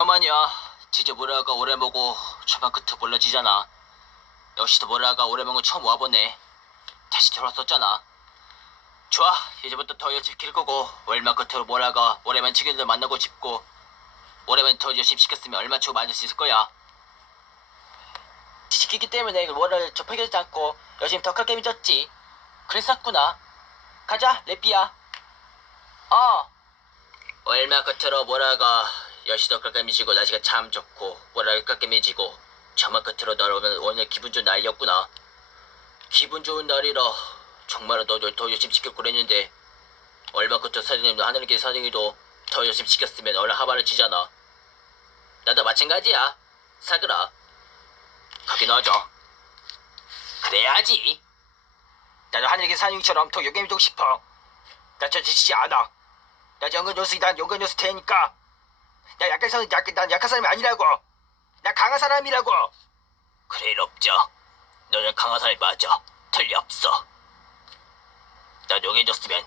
어머니야, 진짜 모라가 오래 보고 저만 끝에 몰라지잖아. 역시도 모라가 오래 먹은 거 처음 와보네. 다시 돌아섰잖아. 좋아, 이제부터 더 열심히 킬 거고 얼마 끝으로 모라가 오래만 친구들 만나고 싶고 오래만 더 열심히 시켰으면 얼마 치고 만들 수 있을 거야. 시키기 때문에 모라를 접하지 않고 열심히 더 크게 믿었지. 그랬었구나. 가자, 레피야. 어. 얼마 끝으로 모라가 여시도 깔끔해지고 날씨가 참 좋고 모라가 깔끔해지고 저만 끝으로 날오면 오늘 기분 좋은 날이었구나. 기분 좋은 날이라 정말로 너를 더 열심히 지켰고 그랬는데 얼마 끝으로 사장님도 하늘길 사장님도 더 열심히 지켰으면 얼른 하바를 치잖아. 나도 마찬가지야. 사그라 가긴 하자 그래야지. 나도 하늘길 사장님처럼 더 용감해지고 싶어. 나 저 지치지 않아. 나 연근 요술이 난 연근 요술 테니까 나 약한 사람 약, 난 약한 사람이 아니라고. 나 강한 사람이라고. 그래 롭죠. 너는 강한 사람이 맞아. 틀렸어. 나 용해졌으면